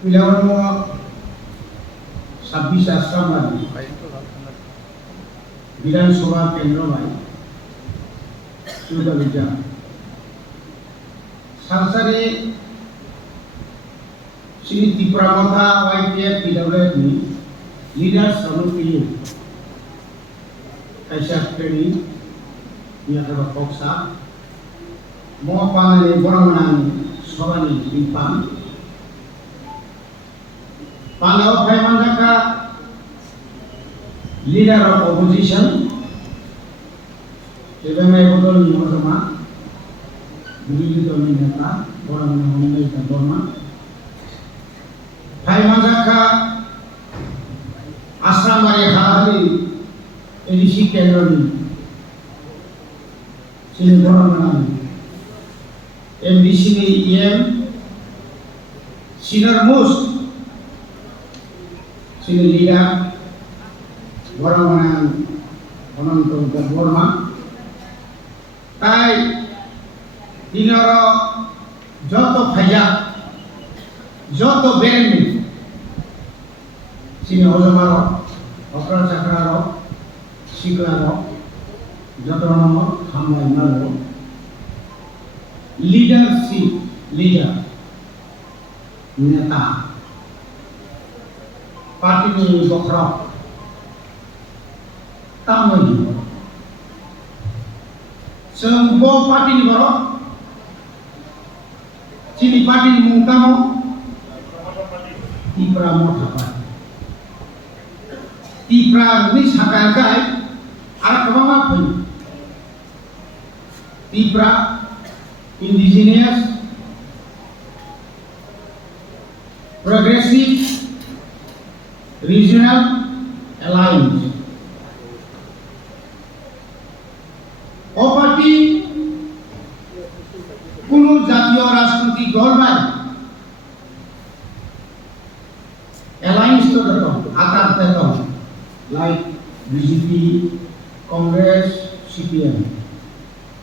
Pilawan 26 Asrama Viধানসভা কেন্দ্র ভাই sudah bicara. Sarsari sini di Pramota YPF tidak ini leader selalu pilih. Kaisar Peri yang ada paksa mau panggil orang sobani dipan. Panggil Paimandaka leader of opposition. Sebenarnya betul ni orang begitu ni neta orang yang itu dorma. Paimandaka asrama yang hari edisi kendali sini orang MDC ni senior most sini leader orang tu dorma. Tay dinero joto phaya joto berni sini ozamaro opera sakraro siklaro joto nomor hamai nalo leadership leader neta parti ni bokra tamu semua parti ni baru, sini parti ni mungkamu, tipra mau apa? Tipra ni sakal kai, ada kemana pun. Tipra indigenous, progressive, regional alliance. Parti kuno জাতীয় রাজনৈতিক দল নাই alliance to the atar teton like BJP, Congress, CPM.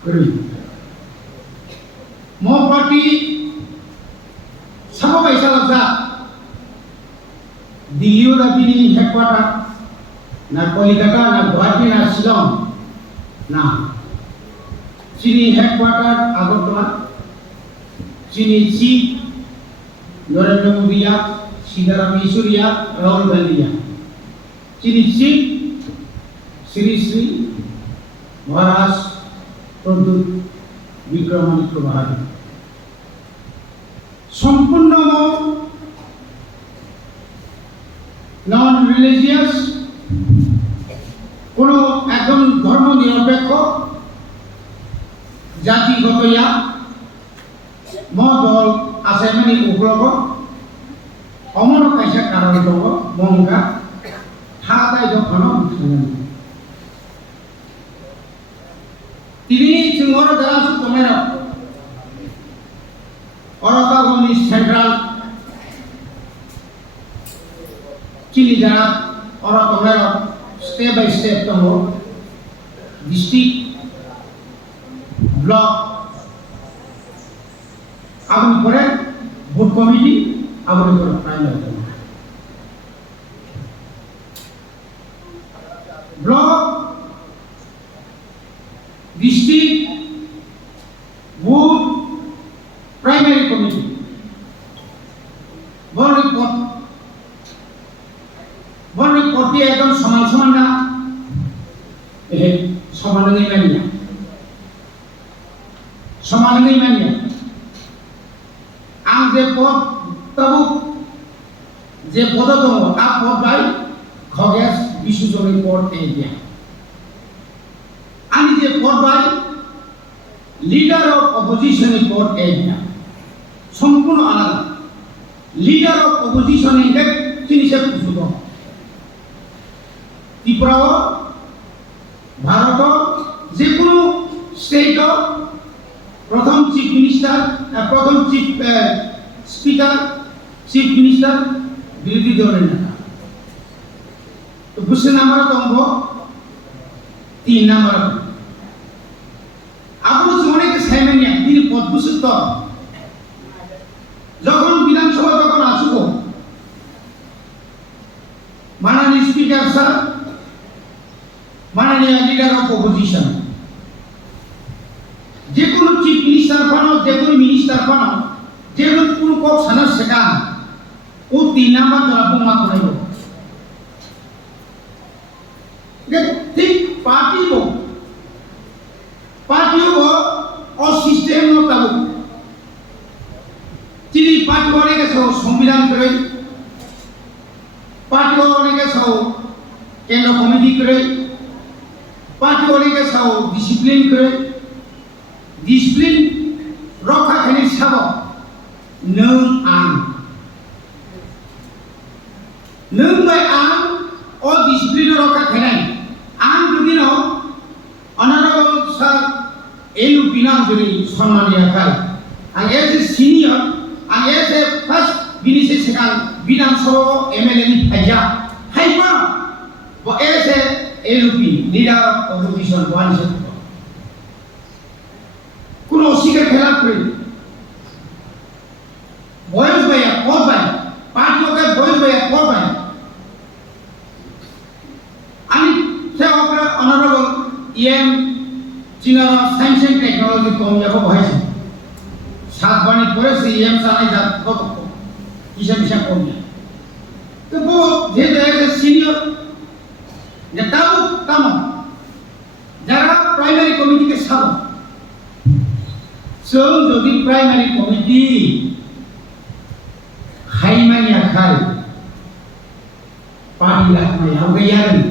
Kuri. Mau parti sama baisa lagsa Delhi da bini headquarter na Kolkata na Guwahati na Shillong na Sini headquarter Agartala, sini chief Narendra Modi ya, Sitaram Yechuri ya, Rahul Gandhi ya. Sini chief Sri Maharaj Pradut Vikramaditya Bahadur. সম্পূর্ণ non-religious কোনো একদম ধর্ম নিরপেক্ষ জাতিগত ইয়া মদল আছে মানে উপলব্ধ অমর কাইসা কারণ দङ মঙ্গা থাকাই দখনো তিনি जोंङो যারা সুতমেরা অরকাগনি সেন্ট্রাল চিলি যারা অরকাগনি স্টেপ বাই স্টেপ দङ ডিস্ট্রিক্ট ব্লক আগুন করে ভোট কমিটি আগুন করে final block district booth primary committee বড় রিপোর্ট দিয়ে একদম সমান সমান না সমান নেই মানিয়া সমানই মানিয়া আং যে পদ তবু যে পদ দङ তা পদ বাই খগেশ বিশ্বজনী পদ এই দিয়া আমি যে পদ বাই লিডার অফ অপোজিশন পদ এই দিয়া সম্পূর্ণ আলাদা লিডার অফ অপোজিশন এর জিনিসে পুষুত ত্রিপুরা ভারত যে কোনো স্টেট প্রথম চিফ মিনিস্টার প্রথম চিফ স্পিকার চিফ মিনিস্টার বিরোধী দলের নেতা তো বুঝতে নাম্বার দঙ্গ 3 নাম্বার আপনার অনেকে সাইমেনিয়া তিনি পদ বুঝত যখন বিধানসভা যখন আসুক Speaker sir, Mananiya Leader of Opposition. যে কোনো চিফ মিনিস্টার বানো, যে কোনো মিনিস্টার বানো, যে কোনো কক সানা সেকান ও 3 নাম্বার জনা বুমা করাইব। ঠিক পার্টিও ও সিস্টেম নো তাবো তিনি পার্টি অনেক আছে সংবিধান করে, পার্টি অনেক আছে কেন্দ্র কমিটি করে, পার্টি অনেক আছে ডিসিপ্লিন করে, ডিসিপ্লিন রক্ষা খানি সাব নों आं नों बाय आं ओ डिसिप्लिन रक्षा खानाय आं जुदि न अनारेबल सर एलुपि नाम जुदि सम्मान याखाय आं एज ए सिनियर आं एज ए फर्स्ट बिनिसे सिगां विधानसभा एमएलए नि फाइजा हाइबा ब as a LOP leader of opposition वन কোনো অস্বীকার খেলাপ করে বয়স ভাইয়া করবেন পার্টিকে বয়স ভাইয়া করবেন আমি সে ওপরে অনারেবল ইএম চিনারা সায়েন্স এন্ড টেকনোলজি কম যাবো হয়েছে 7 বানি করে সে ইএম সানে যা কত হিসাব কম যায় তো वो যে সিনিয়র যে তাবো কাম যারা প্রাইমারি কমিটিকে সাব जों जुदि प्राइमारि कमिटि खायमानि आखाय पार्टी लाखनायाव गैयारों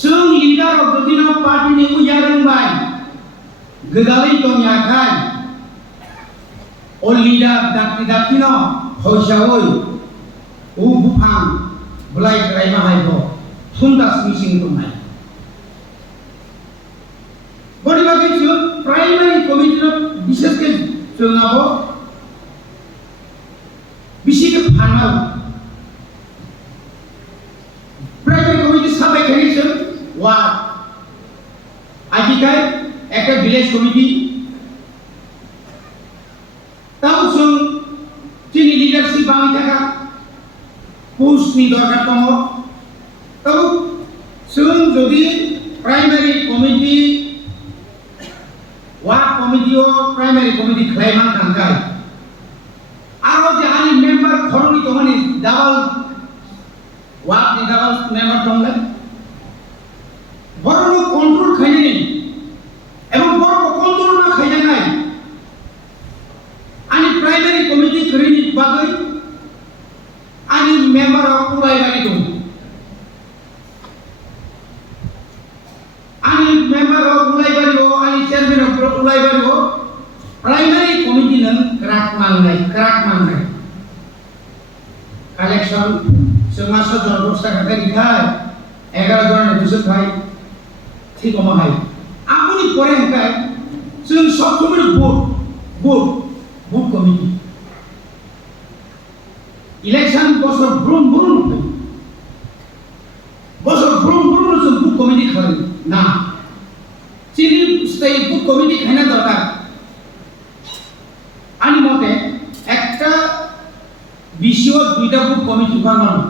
जों लिडार अफ जुदि न पार्टीनि उयारोंबाय गोदालै दंनि आखाय अ लिडार दाक्ति न हयसावै उ बुफां बुलाय ग्रायमा हायब थुनदास मिसिं दंनाय बड़ीबागी जों प्राइमारी कमिटी विशेष के जोंआबो बिसिके फानाव प्राइमारी कमिटी साबाय खानि जों वा आजिखाय एक विलेज कमिटी ताव जों जोंनि लिडारशिप बाङै थाखा पोस्टनि दरकार दङ ताव जों जुदि प्राइमारी कमिटी वार्ड कमिटी और प्राइमरी कमिटी खालायमान थांगाय आरो जाहानि मेम्बार खरनि दङनि डाबल वार्ड नि डाबल मेम्बार दंले बरनो कंट्रोल खायनायनि एबं बरनो कंट्रोल ना खायनाय आनि प्राइमरी कमिटी खरिनि बागै आनि मेम्बार उलायबाय दं आनि मेम्बार उलायबाय आनि चेयरमैन उलायबाय प्राइमरी कमिटी नों क्राक मांनाय कलेक्शन जोंहा 7 जन दस्ता खाताय दिखाय 11 जन दुसर भाई ठीक अमा हाय आपुनि परे हकाय जों सब समय भोट कमिटी इलेक्शन बसर ब्रुम जों भोट कमिटी खालाय ना चिनि स्टेट भोट कमिटी खायना दरकार आनि मते एकटा बिसिओ दुइटा भोट कमिटी बानानो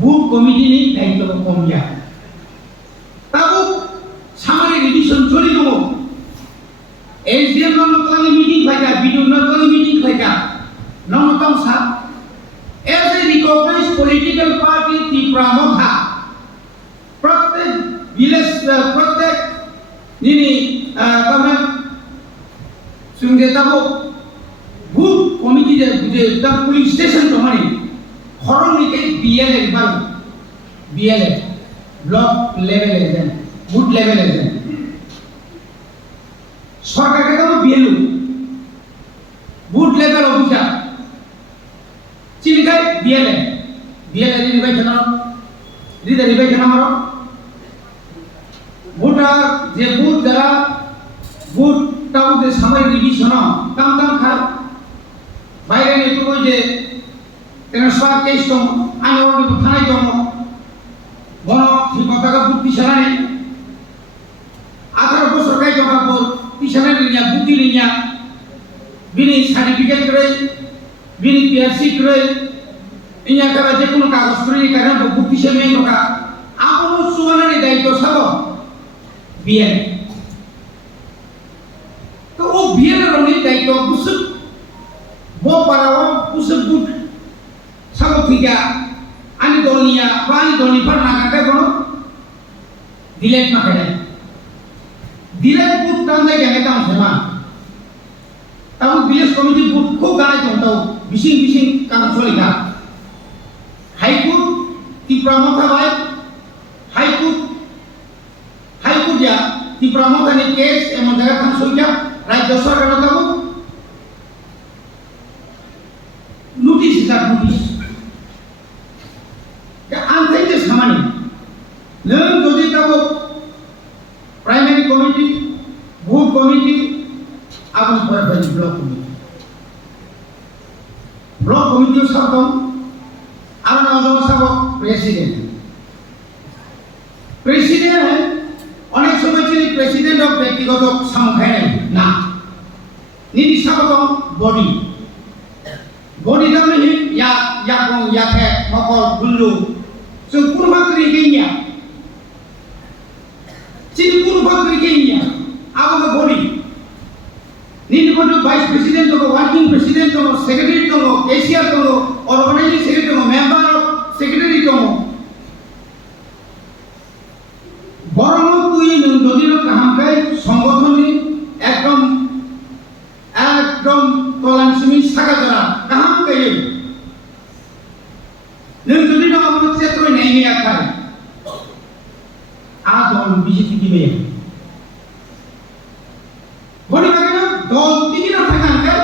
भोट कमिटीनि दायित्व कम गया ताबो सामारि रिभिजन चलि दङ एसडिएम नतलानि मीटिंग फायगा बिडु नतलानि मीटिंग फायगा नंगतां सा as a recognised political party Tripura मथा प्रत्येक विलेज प्रत्येक निनि गवर्नमेंट सुंगे ताबो भूत कमिटी जे दा पुलिस स्टेशन दङनि खरंनि के BLA block level agent booth level agent सरकार के तो बीएलओ बूथ लेवल ऑफिसर चिनिकाय बीएलए रिबाय थाना मारो भोटार जे भोट जरा भोट ताव जे सामाय रिभिजन काम खा বাইরে নেতো কই যে ट्रांसफार केस दं आइननि थानाय दं बन थिपताका भोट पिसानाय 18 বছর কাই जगाफोर पिसानाय लिया बुद्धि लिया बिनि सार्टिफिकेट करे बिनि पीआरसी करे ini akan aja pun kagus kuri karena bukti semua itu kak. Apa mau suara ni dari dosa lo? Biar. Kalau biar orang ni dari dosa busuk, bawa para orang busuk but, sama tiga. Ani dunia, pani dunia pernah kakak kono, delete makanya. Delete but tanda yang kita sama. Tahu village committee but kok gak ada tahu, bising kamu solidar. High Court di pramuka baik, High Court ya di pramuka ni case yang mendaratkan soja, Raja Dasar kalau tahu, notice tak notice, ya antai je sama ni, lalu jadi tahu primary committee, board committee, apa berapa block committee sabtu. Anak orang sabuk presiden है अनेक समय चली presiden और व्यक्तिगत संख्याएं ना निधि sabuk body dalamnya ya kayak mokol bulu sempurna kerjanya apa ke body निधि बंधु vice president तो working president तो secretary तो ACR तो organizing secretary तो member secretary तो बरम तु ये नंदोदिनो कहाँ के संगठन में एकदम तोलांसमी सागजरा कहाँ के ये नंदोदिनो अपने क्षेत्र में नहीं गया था आदम बीजेपी की में बड़ी dol tinggi nak tekan ke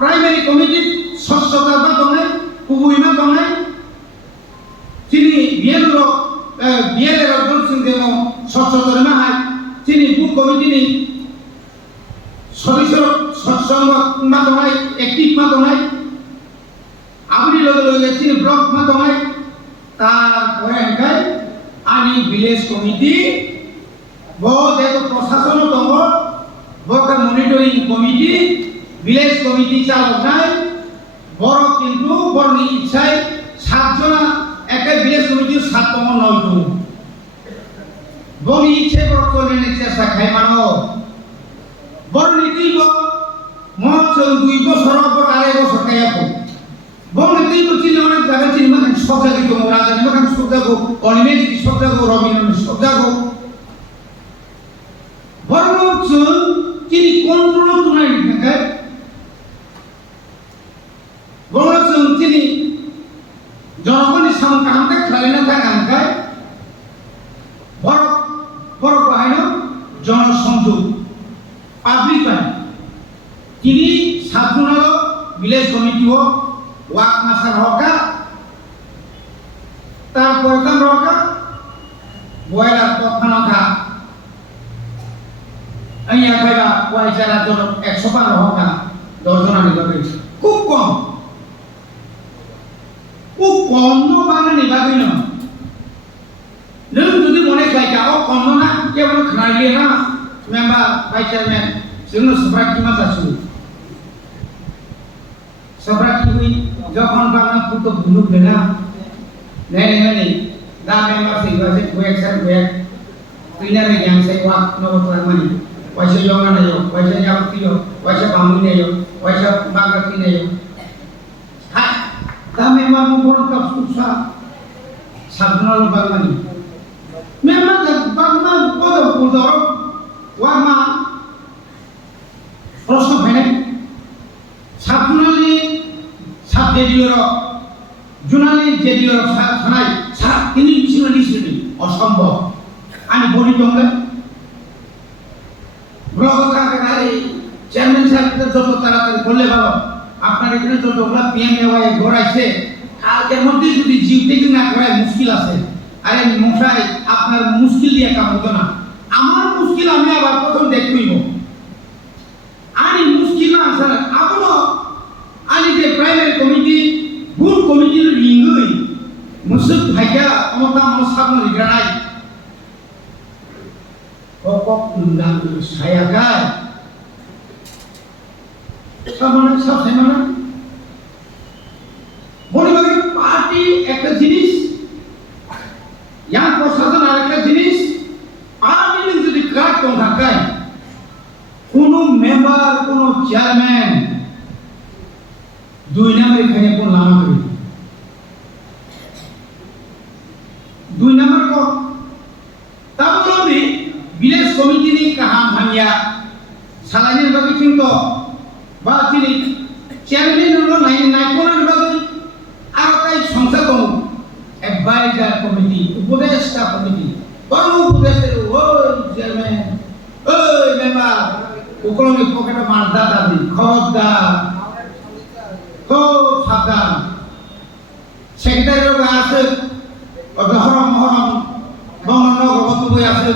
primary committee sosok apa dongnya kubuina dongnya sini biar dol sendiri sosok terima hai sini board committee ni sosok mat dongnya aktif mat dongnya abdi logo sini block mat dongnya tar orang ke ani village committee bahwa dia tu prosesan donggo Bokan monitoring committee, village committee calon naik, borok pintu, borni icai, satjona, eka village committee satu orang itu. Borni icai borok tolen icai sakai mano, borni tibo, mau cendui bo sorok bo kare bo sakai aku. Borni tibo cini orang jaga cini makan soja gitu, orang jaga makan soja go, olimet di soja go, robin soja go. Borno Kini kontrol tunai kan? Borong kini jangan ni sama kahante kalian tak kan? Borok bahaya jangan songju public kan? Kini satu nalo village committee ho wak masa roka, terporkan roka, boiler tokan roka. Ini apa ya? Wajar atau eksopan rohka, dorjonan itu kupon no mana nih bagino. Lalu jadi mulai baik kau kono na, dia mau kenal dia na, member vice chairman, semua seperti mana sasu. Seperti ini, jangan bangga putus bunuh dena, nih, dah member sih, gue pindah yang saya wak nomor terang Waisa yongan ayo, waisa yakti yo, waisa bangun ayo, waisa bangkit ayo. Hai, kami memang pun tak susah. Sabnal bangun. Memang tak bangun bodoh, wama. Proses apa? Sabnal ni sabde dioro, junali jadi dioro sanai. Sab ini di sini, osombo. Ani bodi dongga. Berapa kali chairman साहब kita jodoh tarat boleh bawa. Apa itu jodoh lah PM yang gorai se. Kalau mesti jadi jiwte nak gorai muskil ase. Are musai apnar muskil dia kamu tu na. Amar muskil kami apa potong dekui Ani muskil na asal. Apa lo? Ani the primary committee, board committee lingui. Musuh hanya orang musab ni granai. Pokok undang saya kan sama mana boleh bagi parti 2 number এখানে কোন লামা করি 2 number ko tabolong ni village committee ni kaham hanya salahnya bagi cinto ba tini chairman lo nai konan bagi akai সংস্থা ko advisor committee উপদেষ্টা committee kono উপদেষ্টা o chairman oi member ukolomi poketa marda tadi khobardar ko সাবধান secretary আছে হরম বঙ্গন গত বই আছে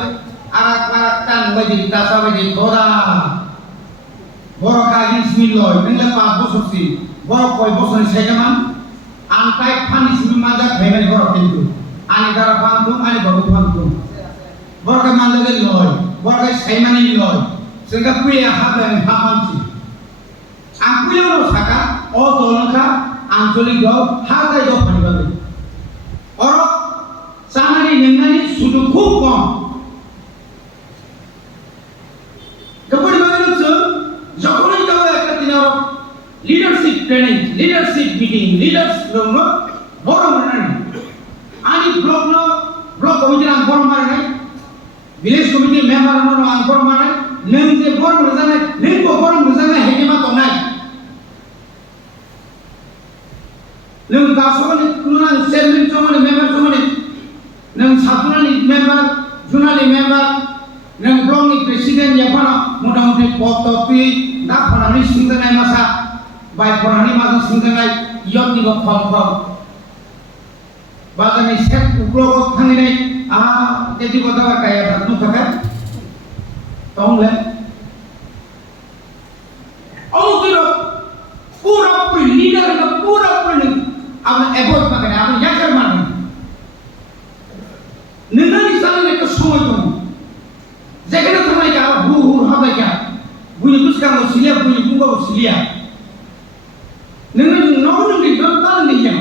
আরাক টান বাজি তাসা বাজি ধরা বড় কাগি সিমিল লয় নংলা 5 বছরছি বড় কয় বছর সেগমান আনটাই ফানি সিমি মাজা ফেমেল বড় কিন্তু আনি দ্বারা ফানতুম আনি বড় ফানতুম বড় কা মানলে লয় বড় কা সাইমানি লয় সেগা পুয়া হাবে হামানছি আকুইলো থাকা অদলকা আঞ্চলিক দল হাতাই দল ফানিবাবে অর সামানি নেংনানি সুদু খুব কম কপড়ি বাগেলছ যখনই দাও একটা দিন leadership training leadership meeting leaders রং বড় মানানি আনি ব্লক কমিটি আং বড় মানানি ভিলেজ কমিটি মেম্বার আং বড় মানানি নং যে বড় মজানে নং কো বড় মজানে হেকেমা Tonai nung kasone kunan chairman chomane member chomane nung satunani member junali member nung block ni president yapana motamoti pototi da phanani singdanai masa bai phanani masa singdanai yotni go khom bazani set uklogo thanginai a dedi botaba kaya tatnu thaka tongle autiro pura puri leader na pura puri আপনি avoid করেন আপনি ইয়াকার মানে নির্ধারিত স্থানে একটা সময় কম যেখানে তোমায় যা হু হু হবে যা বুঝি বুঝকাম সিলিয়া বুঝি বুঙ্গো সিলিয়া নির্ধারিত নগর নি দরকার নেই যা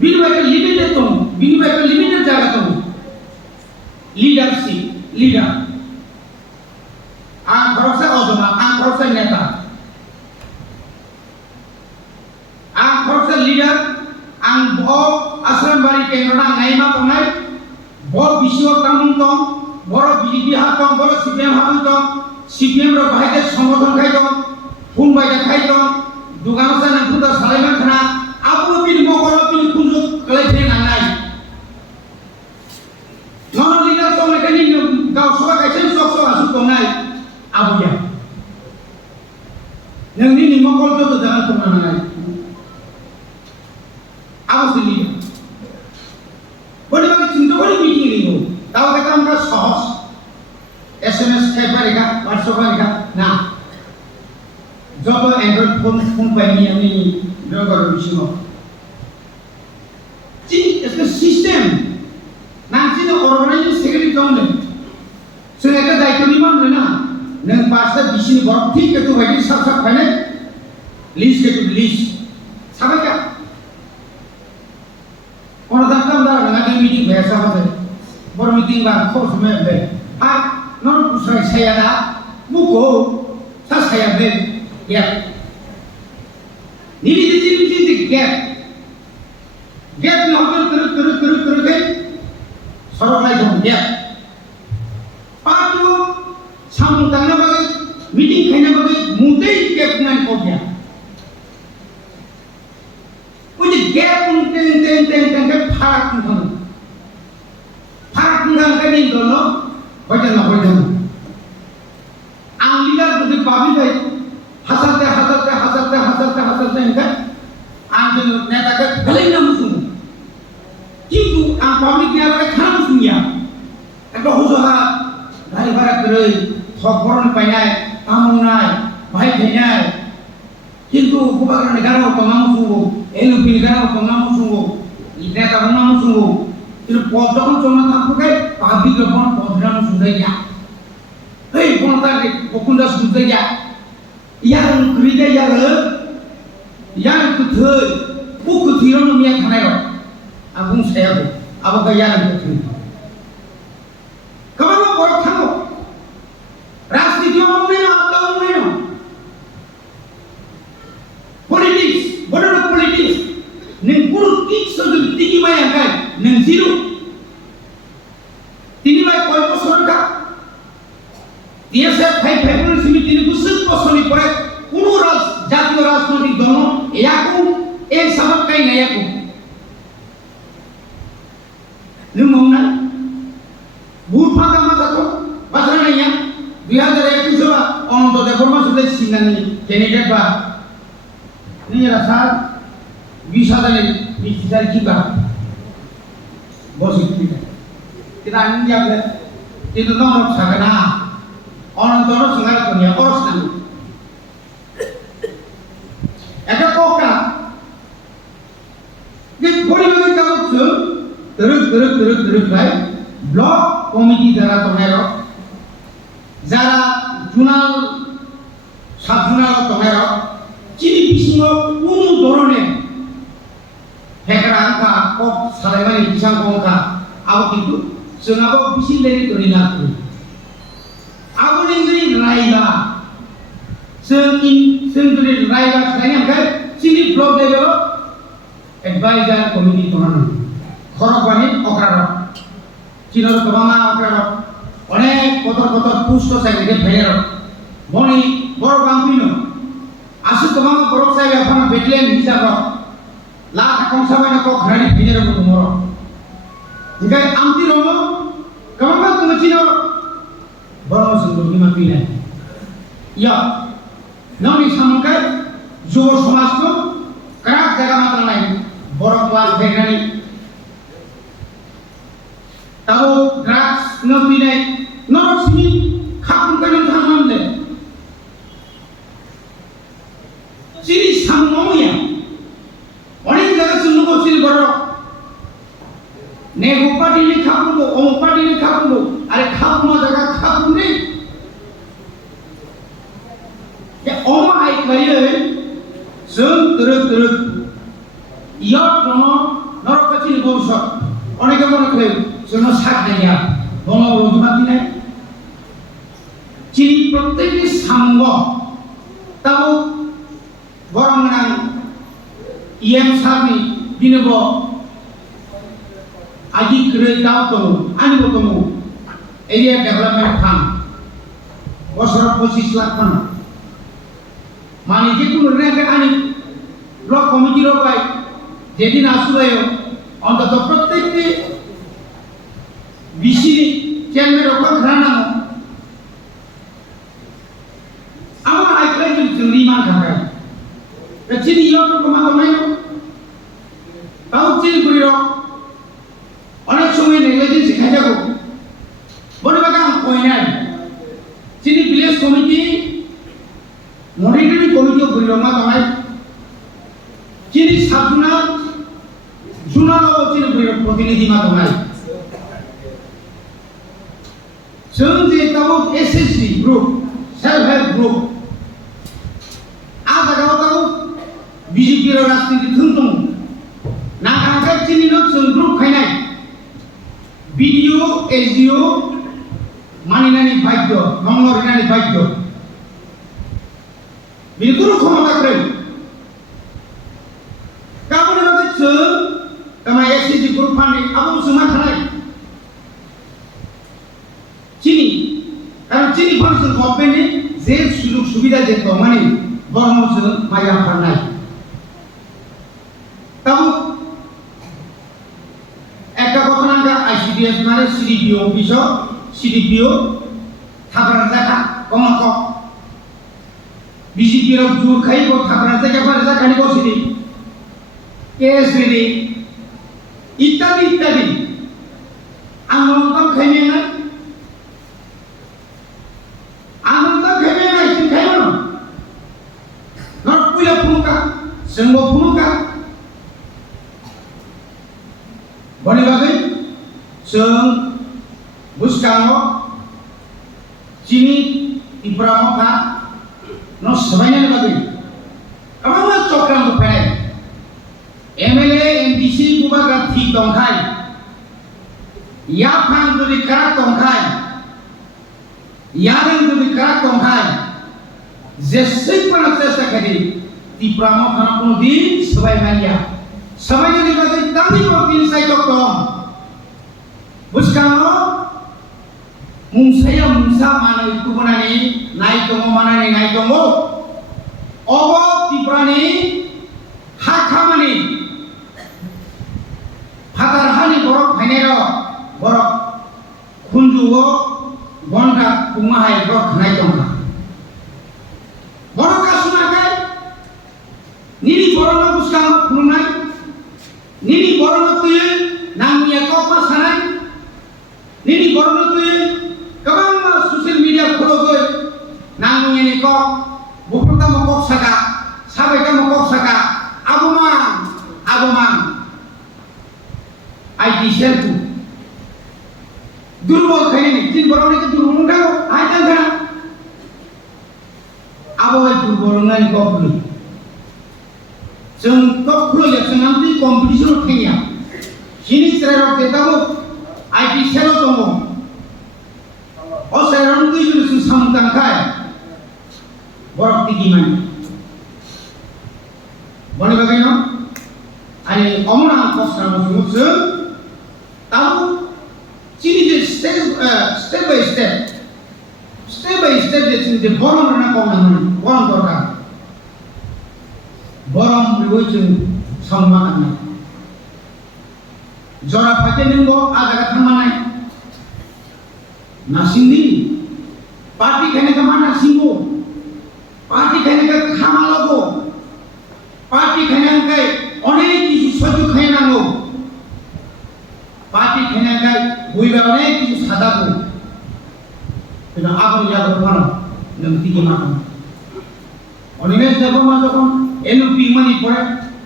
বিনিময় লিমিটেড তো বিনিময় লিমিটেড জায়গা তো লিডারশিপ লিডার আং ভরসা অজমা আং ভরসা নেতা leader ang bo asram bari kenora naima tongai bo bisio tamung tong boro BJP ha tong boro CPM ha tong CPM ro bahai সংগঠন খাই tong phun bai da khai tong dugang sa na puta salaiman khana abu bin mokolo bin kunju kalai the na nai non leader tong le kani gao soka kai chen sok sok asu tong nai abu ya nang ni mokol to da tong na nai আওয়াজ দিলি বলি বাকি চিন্তা করে meeting নিব তাও কথা আমরা সহজ এসএমএস খাইপারেগা হোয়াটসঅ্যাপেগা না যত অ্যান্ড্রয়েড ফোন পাইনি আমি ব্যবহার করছি একটা সিস্টেম না চিন্তা অর্গানাইজিং সেক্রেটারি দংলে সে একটা দায়িত্ব নিমান না নং পাঁচটা বিশিনি বড় ঠিক একটু বাইরে সব ফাইনাল লিস্ট একটু list সাবাইকা Orang takkan dah dengan meeting biasa saja. Baru meeting bang, kau semua ber. Ah, non pusat saya dah, buku, saya ber, ya. Ini di gap. Gap ni hotel terus ke. Sorok lagi dong gap. Patu, sambung tangga bagi meeting kena bagi mudah gap nan kau dia. Gap ten farak ngang kan ini dulu, wajar lah. Angligar tu babi dah, hasarte enggak, anjing neta ke galai nama semua. কিন্তু public ni ada kan semua. Ada usaha dari barat terus, sokoran painai, amunai, baik painai. কিন্তু উপকার negara pengamu sungguh, elu negara pengamu sungguh, negara pengamu sungguh. Itu potong cuma tak pakai, public lepas potong sudah ya. Hei, pontar ke, pokunda sudah ya. Yang kerja yang kuthir, kuthiran ni yang kena yo. Abang saya tu, abang kaya yang kuthir. Kamu boleh tahu, ras ni dia orang mana, apa orang mana? neng puru tik sejauh tinggi maya kan neng zero. Tini mai koi posor ka. Dia saya Februari sini tini busuk posoni pore unu ras jatiyo rajnaitik dono yaku ek sabab kai na yaku. Nung na bur pada masa to basra na ya 2021 ba onto de forma sudah sinani candidate ba ni rasa bisa dari bisa juga bos itu kita ini ya itu nomor sagana orang tua singgah punya orang senang ada koka di boleh kita usul terus baik blok komiti jara tonero jara jurnal sub jurnal tonero ciri bisingo unu dorone hekerangka kok salewani pisang kongka awak itu sengaja bisin dari dorinaku aku ini raiba sendiri raiba sekarang kan sini blok level advisor komiti tonero khorok bani okraro Cina kemana okraro অনেক kotor পুষ্ট সাইডে ফেরো বনি বড় কাম্পিনো আসু তোমার বড় সাইডে আপনার বেটলেন হিসাব লা কম সময় কো ঘরানি ফিরে রকম মর জিগাই আমতি রনো কেমন তুমি চিনো বড় সুন্দর কি মাতি নাই ইয়া ননি সামকে যুব সমাজ তো কারাক জায়গা মাত্র নাই বড় ক্লাস বেগানি তাও ড্রাগস নবি নাই নরক সিনি খাপুন কানুন থামান দে সিরি সামনমিয়া অনেক জায়গা শুনু করছিল বড় নে গোপাটি নি খাপুন ও পাটি নি খাপুন আরে খাপুন জায়গা খাপুন নে যে ওমা আই কইলে সুন তুরু ইয়ত নরক চিনি বংশ অনেকে মনে করে শুনো সাত নাই বঙ্গ রঘুমাতি নাই চিনি প্রত্যেকটি সাঙ্গ তাও বরং নাং ইএম সাবি বিনব আজি করে দাও তো আনিব তো এরিয়া ডেভেলপমেন্ট ফান্ড বছর 25 লাখ টাকা মানে যে কোনো রেখে আনি ব্লক কমিটির পাই যেদিন আসলে অন্তত প্রত্যেকটি বিসি চেয়ারম্যান রকম ঘরানা আমার আইক্লাই যদি নিমান খায় চিনি ইয়টো কমা কমাই তাও চিনি করি অনেক সময় নেগলিজেন্স শিখাই যাব বড় বাগা কই নাই চিনি ভিলেজ কমিটি মনিটরিং কমিটিও করি মা কমাই চিনি সাবজুনা জুনালো চিনি করি প্রতিনিধি মা কমাই जोंजे ताबो SSC group self help group आधा गाव ताबो बीजेपी रो राजनीति थुंतुं ना आंखा चिनिनो जों ग्रुप खायनाय बीडीओ एसडीओ मानिनानि बाध्य नंगरिनानि बाध्य बिलकुल क्षमता करे काबोनि बादि जों कामा एसएससी ग्रुप फान्डि आबो जोंमा थानाय চিনি কারণ চিনি ফাংশন গভর্নমেন্টে যে সুযোগ সুবিধা যে মানে বর্ণমস মাইয়া ফান্নাই তাও একটা কথা নাঙ্গা আইসিডিএস মানে সিডিপিও অফিস সিডিপিও থাকার জায়গা কমক বিজেপির জোর খাইব থাকার জায়গা পারে জায়গানি বসিনি কেএসবিডি ইত্যাদি ইত্যাদি আন্দোলন খাইবে না semua pemuka bani bagai seng buskano sini ipramoka no sebanyak bagai apa mau cokram tu pen MLA MDC bubaga thi tongkai ya phang tu dikarak tongkai ya rang tu dikarak tongkai jesik pana sesa kadi di pramoka kono din sebai mania Sebagai bagai tadi kopi saya dokter, buskano, saya mana itu mana ni, naik tomo mana ni naik tomo, obo tiprani, hakamani, hatarhani borok hanero, borok kunjugo, bonda kumahai borok naik tomo. Borok kasunakai, nini borok buskano kurunai. Nini borong tuye namanya kopas hanai, nini borong tuye kabang sosial media follow gue namanya ni kok bukan kamu kok saka, sampai kamu kok saka, abu mang, IT selfu, durbol kayaknya nih, jin borong itu durbol kau, aja kan, abu itu durbol kok beli. Jeng top pro ya nanti kompetisi kenya. Sini serang kita mo IT selo tomo. Oh serang tu juga sambutan kaya. Borok tinggi mana? Boleh bagaimana? Ani omongan kos kamu semua. Tahu? Sini je step by step je borong mana kau nama borong dorang. Borong berwujud sama mana? Jora pakai nenggo agak mana? Nasindi, parti kene ke mana singgo? Parti kene ke kamalago? Parti kene ke onek kisu soju kene nango? Parti kene ke buiba onek kisu sadago? Tidak apa yang jago mana? Nanti gimana? Onek jago mana jago? Elu pimani pore,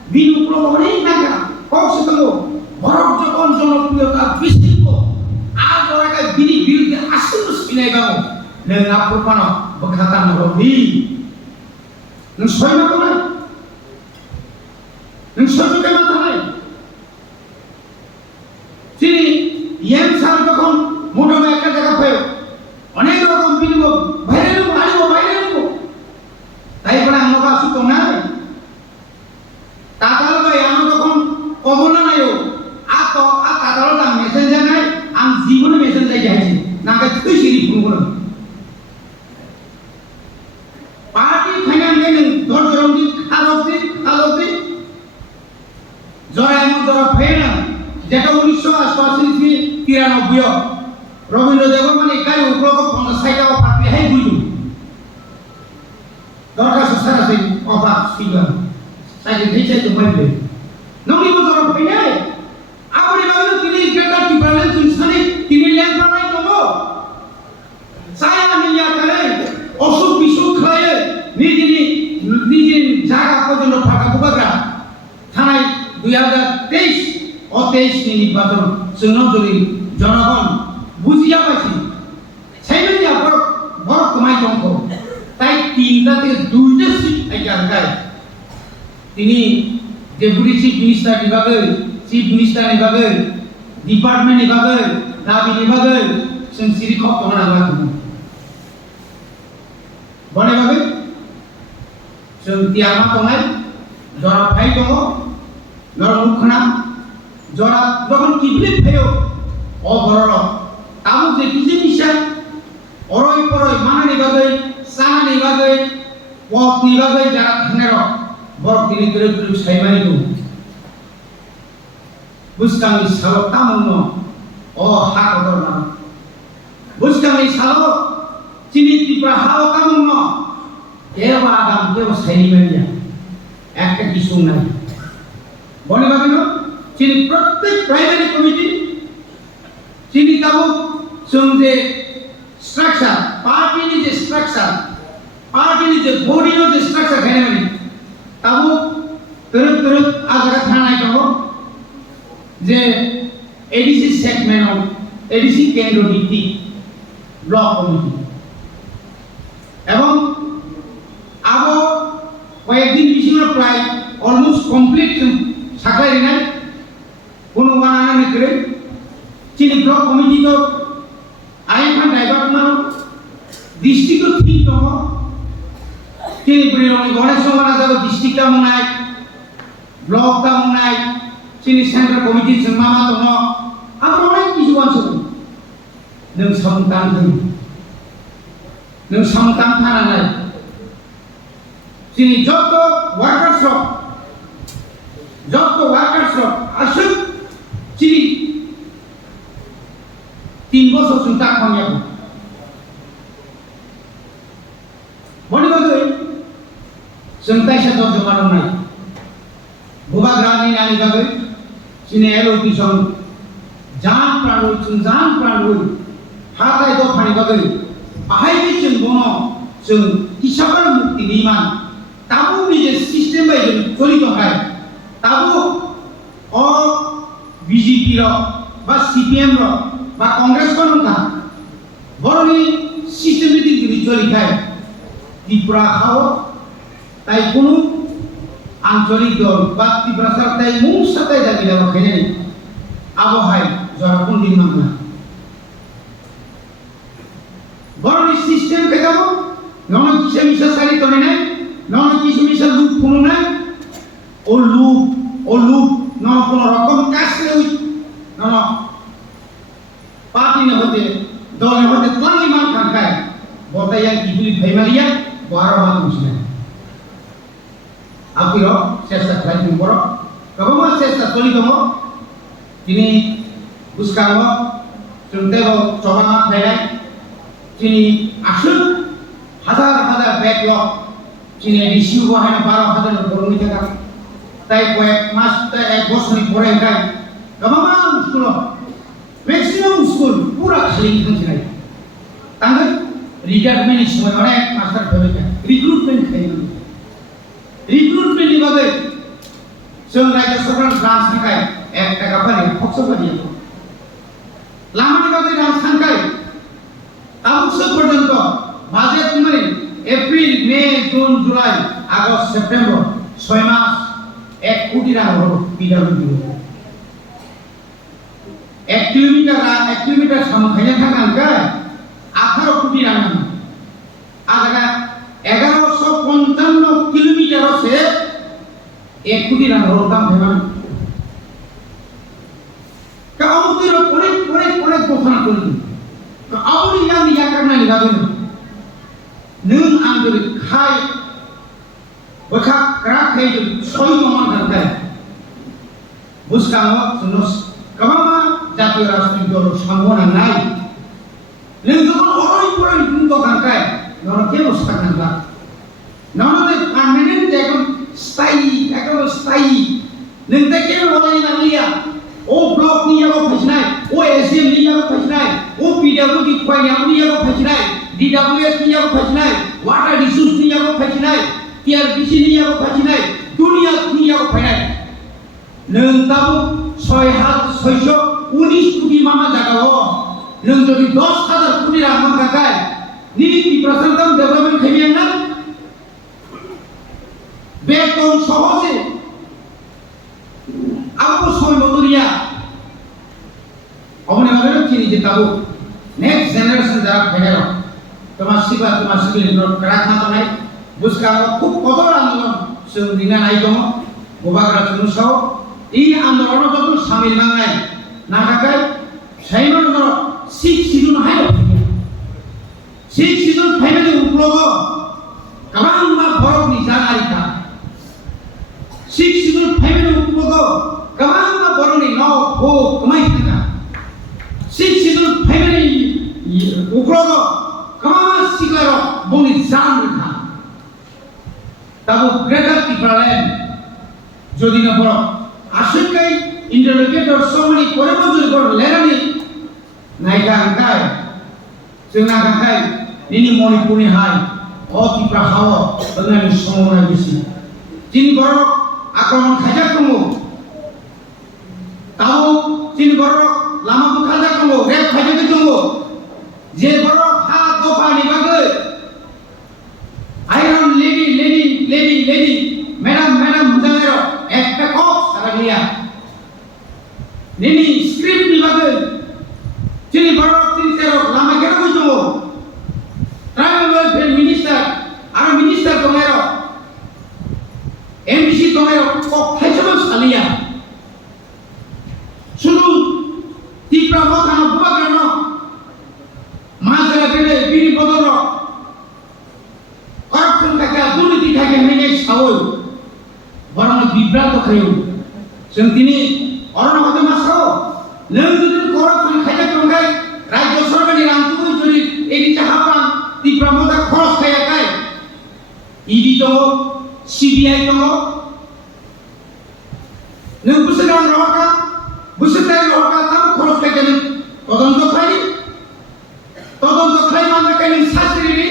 binu pulau orang naga, kau setengah, borok jokon jono pulau tak bisiko, ada orang yang bini biru dia asus pinai kamu, dengan apa mana berkata nabi, nusoi mana, nusoi juga mana, sini yang salah jokon, mudah mereka jaga payung, orang jokon binu bayar lu, tapi pernah mau kasih tonggai. Tatal ba yang dokon komola na yo atau tatal da messenger nai am জীবনে messenger যাইছে নাকা তুই সিরি phone করো party final নেন ধরজরম দি খালতি জরা এমন জরা ফেনা যেটা 1993 রবীন্দ্র দেববর্মন একাই উপলক্ষ 50 টাকা পাতি হাই বুঝু দরকার সারা সেই অবাক ছিল saya jadi itu macam, namun itu orang punya, apa yang baru kini kita dibalik tulisannya, kini lihat mana itu mo, saya menyatakan, osuk bisuk kaya, niji jaga apa jenuh pakai buka, tanai 2023 ini baru senang jadi jangan buzi apa sih, saya menyatakan borok kemai jongko, tapi tinggal dua sih ajar. Ini Deputy Chief Minister dibagai, Department dibagai, Nabi dibagai, sendiri kok tuan agak tu. Boleh bagai? Setiap tuan, jora pay tuan, jora mukna, jora jangan kiblit payo, oh bororo. Kamu jadi misal, oroi mana dibagai, sana dibagai, wak dibagai jarak henero. Borok ini terus saya itu, buskami salah tamuno, oh hak orang, buskami salah cini tiba hal tamuno, kewa agam kewa saya ini, ekor disungai, boleh bagaimana? Cini protek primary committee, cini tahu sumde structure, party ini je structure, party ini je body ini je structure kena ni. Tahu terus agak tanah itu, je edisi segmen, edisi kendro dikti, block committee. এবং আবো কয়েকদিন বিষয় প্রায় almost complete সাকাই নাই কোনো বানানা নিকরে চিনি block committee তো আইন ড্রাইভার মানো ডিস্ট্রিক্ট ঠিক তো চিনি প্রিয় গণেশ সমাজ ডিস্ট্রিক্টটা মনে হয় ব্লকটা মনে হয় sini sentra komite जों मा मा दङ आरो अनेक কিছু अनसोल नों समतान थानानै sini যত ওয়ার্কার্স আসুক sini 3 বছর जों তা खामानियाव मनि बागै जों ताइसा दर्जमा दंनाय बुबाग्रानि नानि बागै sini LOP जों जान प्राणुय हाथाय दफानि बागै बाहायबो जों बनो जों हिसाबार मुक्ति निमान ताबो निजे सिस्टेम बाय जों चलि दंखाय ताबो अ बीजेपी र बा सीपीएम र बा कांग्रेस को नंगा बरनि सिस्टेमेटिक जुदि चलिखाय त्रिपुरा खाओ ताई कोनो आंचलिक दल बा त्रिपुरा सरकाय मुं साथाय दाबि दाबा खायनाय आबहाय जरा कुंडी मांगला बरनि सिस्टेम खायदाबो नन किसे मिसा सारि तनेनाय नन किसे मिसा लुप फुनुनाय ओ लुप नन कोनो रकम कासले नन पार्टी ने होते दल ने होते तंगी मान खाय बताया किबुली फैमालिया बारो मान मुसले आपिरो सेस्ता खायनि बरो गबमा सेस्ता तलि दङ दिनै बुसकाङो जोंतेबो चबामा खायनाय दिनै आसुल हाजार बेकलग दिनै रिसिउ बाहायना 12,000 बर'नि थाखा ताई कয়েক मास ताई 1 বছরनि फरायनाय गबमा स्कुल मैक्सिमाम स्कुल पूरा खाली थांनाय तांगै रिक्रुटमेन्ट समय अनेक मास्टार फैबाय रिक्रुटमेन्ट खायनो रिक्रुटमेन्टनि बागै जों राज्य सरकार ग्रान्ट थाखाय 1 टाका फारि खरसा लामानि बागै रां सानखाय ताबुसो पर्यन्त बाजेट माने एप्रिल मे जून जुलाई आगस्ट सेप्टेम्बर 6 मास 1 কোটি রাং হলো পিডব্লিউডি 1 কিলোমিটার সামখাইना थांनांगोन 18 কোটি রাং आगा 1155 किलोमीटर से 1 কোটি রাং হলো দাম হেমান কাউন্টির পরে ঘোষণা করি আউরি নাম ইয়া করনাই বাগै नों आं जुदि खाय बखा क्राखै सय मान थांखाय बुसकाङो जोंनो गोबां जातीय राजनीतिक दल सामोनांनाय नों जखन अराय बुंदो थांखाय नों केन साननांला नों पार्मानेंट एकदम स्थायी नों दा केन हलाय नांलिया ओ ब्लक नियाबो फैनाय ओ एसएम नियाबो फैनाय ओ पीडब्ल्यूडी फैनायाबो नियाबो फैनाय डीडब्ल्यूएस नियाबो फैनाय वाटर रिसोर्स नियाबो फैनाय टीआरपीसी नियाबो फैनाय दुनिया नियाबो फैनाय नों दाबो 619 কোটি मामा जागाव नों जदि 10,000 কোটি रां मोनखाय निनि प्रशासन डेभलपमेंट खायमियाना बेतन सहजे आबो समय मदुरिया अबने माने चिनि जे ताबो नेक्स्ट जनरेशन যারা ফেরালো তোমার সিভিল ক্রাকনা তনাই বুসকাङो খুব কদর আন্দোলন जों दिना नाय दङ गोबाग्रा सुनुसाव এই আন্দোলনত যত শামিল নাঙাই নাগাকাই সাইমন দর 6 সিজন হাই 6 সিজন ফাইনালি উপলগ কাবাং মা বরকনি জানারিকা 6 সিজন ফাইনালি উপলগ কাবাং মা বরকনি ন ও কমাই থাকা 6 সিজন ফাইনালি উপলগ কাবাং সিগার বনি জানরিকা তাবো গ্রেটার ত্রিপুরাল্যান্ড যদি না বড় আশঙ্কাই ইন্টারলোকেটর সমনি পরিবর্তন করে লেরানি নাইকা আঙ্কাই जोंना गाखाय निनि मणिपुरनि हाय अ त्रिपुरा हाव होननानै समावनाय बिसि जिनि बर' आक्रमण खायजाक दङ ताव जिनि बर' लामा बुखाजाक दङ रेप खायजाक दङ जे बर' हा दफानि बागै आयरन लेडी मैडम बुझानाय একটা কপ সারা দিয়া নিনি স্ক্রিপ্ট नि बागै जिनि बर' जिनि सेराव लामा गेराव दङ ट्राइबल वेलफेयर मिनिस्टार आरो मिनिस्टार दङ एमबिसि दङ कप थाइसेबो सालिया बिब्रात खायो जों दिनै अरन हते मासाव नों जुदि करप्सन खायदा दंगाय राज्य सरकारनि रांखौ जुदि एदि जाहापां तिब्रामदा खरस खायाखै इडि दङ सिबिआइ दङ नों बोसोराव रहका बोसोरथाय रहका ताम खरस खायदा नों তদন্ত খাই মানে কেন শাস্তি দিবি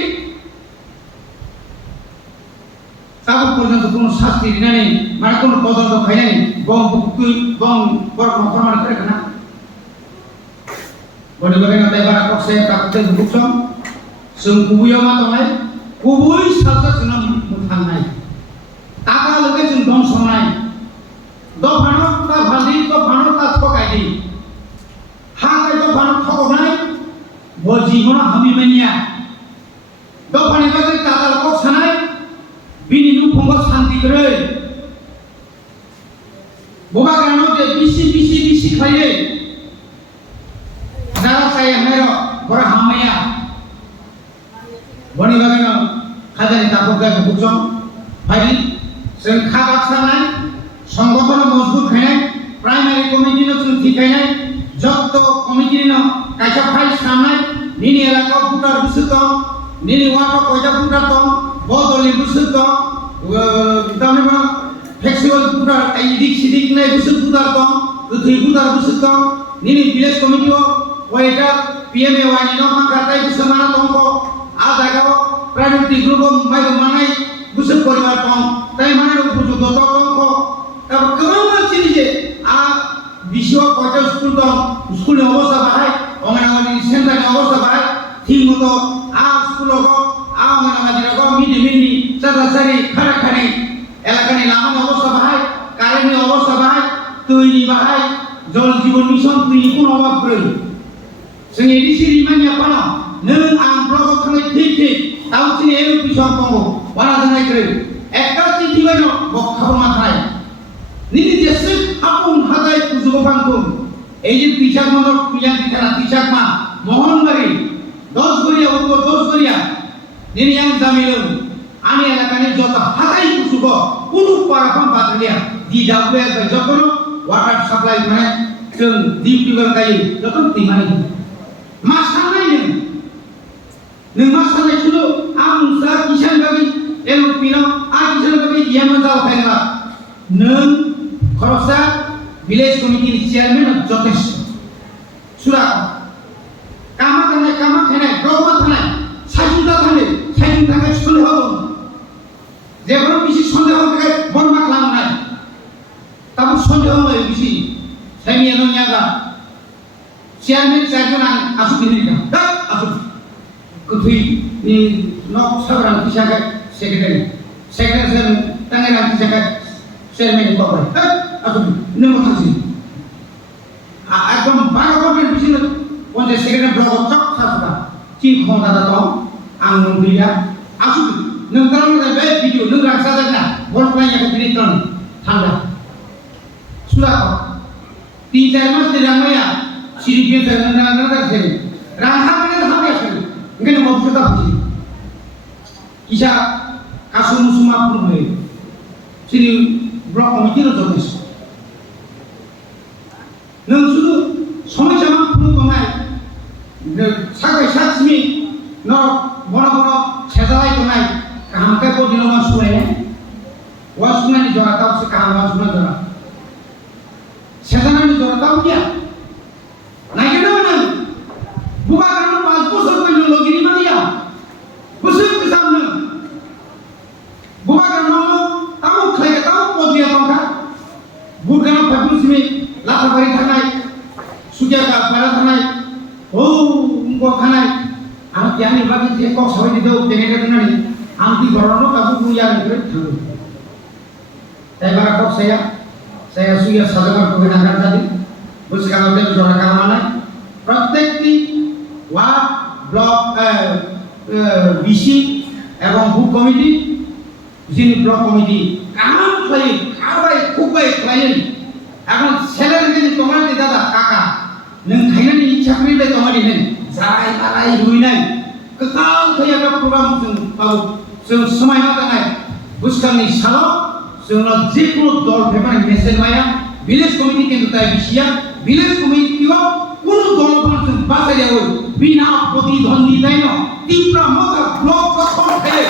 তারপর পর্যন্ত কোনো শাস্তি নেই মানে কোনো তদন্ত খাই নাই বং তুই বং বরং প্রমাণ করে না বলে বলে না তাইবার কক্সে তাকতে বুকসম जों गुबैयाव मा दंनाय गुबै सालसा जोंना थांनाय टाका लोगे जों दंसनाय दफानो ता भालि दफानो ता थगायदि हाथाय दफानो थगायनाय ब जीवन हामिमानिया दफानि बागै टाका लक सानाय बिनि नुफंग शान्ति गरै बबा गानो जे बिसि खायो जारा साय हेरो बर हामाया बनि बागैनो खाजानि ताकगा बुकजम फाइल जों खाबाद सानाय संगठन मजबूत खायनाय प्राइमारी कमिटिनो जों थिखायनाय जत्त कमिटिनो कायसा फाइल सामनाय निनि एलाकाव भुटार बुसुर दं निनि वार्डआव कयटा भुटार दं बदलनि बुसुर दं तारमाने फेक्सिबल भुटार इदिक सिदिक नाय बुसुर भुटार दं गोथै भुटार बुसुर दं निनि विलेज कमिटिआव कयटा पिएमएवाइ नि न माखाताय बुसुर माना दंख आ जायगायाव प्रायोरिटी ग्रुपआव माइल मानाय बुसुर परिवार दं ताय माने उपयुक्त दंख दा गोबां मानसिनि जे आ बिसिआव कयटा स्कुल दं स्कुलनि अबस्था बाहाय अंगनवाड़ी सेंटारनि अबस्था बाहाय ठीक मतो आ स्कुलाव आ अंगनवाड़ी मिडिमिनि सारासारि खाराखारि एलाकानि लामानि अबस्था बाहाय कारेन्टनि अबस्था बाहाय दैनि बाहाय जल जीवन मिशन दैनि कोनो अभाब गैया जों एडिसि रिमानिया पानो नों आं ब्लगाव थांनाय ठीक ताउसिनि एलपि सरपंग बारा जानाय गै একটা চিঠি বাইনো বক্কাব মাথায় নিনি দেশে আপন হাজায় কুজুব পাঙ্কুম এই যে তিসাক মন্ডল পিয়ান দিখানা তিসাক মা মোহনবাড়ি 10 গরিয়া উত্তর 10 গরিয়া নিনি আং জামিলো আমি এলাকানি যত হাজাই কুজুব কোন পারাফাম বাদলিয়া দি দাবলে যখন ওয়াটার সাপ্লাই মানে जों ডিউটিবার গাই যখন তিমানি मा साननाय नों मा साननाय सुलु आं सा किसान बागै एलपिनो आ किसान बागै यामन जाव फायला नों खरसा विलेज कमिटिनि चेयारमेन जथेष्ट सुरा कामा खानाय रौमा थानाय साइजुदा थानाय सन्देह दं जेबो बिसि सन्देह थाखाय बरमा खालामनाय ताबो सन्देह लय बिसि साइमिया नयागा चेयारमेन चारजन आं आसु दिनिका दा आसु कुथुइ नि नक साबरान किसाका सेक्रेटारि तांगारा किसाका चेयारमेन बाबाय दा आसु नों थांसि एकदम 12 बिसिनो पन्चायत सेक्रेटारि ब्लक चक सासुदा ची खमता दा दं आं नंगैया आसु नों तारा बे भिडिअ नों रांसा जागना बलपायखौ बिनि तन थांगा सुरा 3-4 मास दिरांनाया सिरिपिन जागोन जागोन रांहाबने हाबायासै ओंखायनो माबा दाफि किसा कासु मुसुमा बुंबाय सिरि ब्लक कमिटिनो जथेष्ट नों सुदु समस्या मा बुंबाय सागाय सासमि न बड़ सेजालाय दनाय कामका बदिनो मा सुनाय वा सुनायनि जरा दावसे कामवा सुना जरा सेजानानि जरा दाव गैया नायगोन नों बुगानो 5 बोसोर बैनो लगिरि मानिया बोसोर गोजामनो बुगानो ताव खायगा ताव पदिया दंखा बुगानो फाबुसिमि लाथाबारि थानाय सुगियागा पारा थानाय औ उंगो थानाय आं यानि बागै जे कक साबाय दिदौ तेनेगा दोननानै आं दि गरनो काबु बुयानिफ्राय थाङो ताइबारा कक saya suya साजागार केनागार जादि बुसकानो देव जरा कामानाय प्रत्येकटी वार्ड ब्लक बिसि एवं बुक कमिटी जिनि ब्लक कमिटी काम खालाय खाबाय खुबाय खालाय এখন सेलेरिनि तमानि दादा काका नों खायनानि इच्छाफोरनि तमानि नों जाय माराय रुइनाय गोकाल खायाबा प्रग्राम जों समायना जानाय बुसकाननि साल जोंना जेखुनु दल फेमाय मेसेज माया ভিলেজ কমিটি কিন্তু তাই বিশিয়া ভিলেজ কমিটিও কোন দল বাঁচাইয়া বিনা প্রতিদ্বন্দ্বিতায় তীব্র মত ব্লক গঠন ফেলে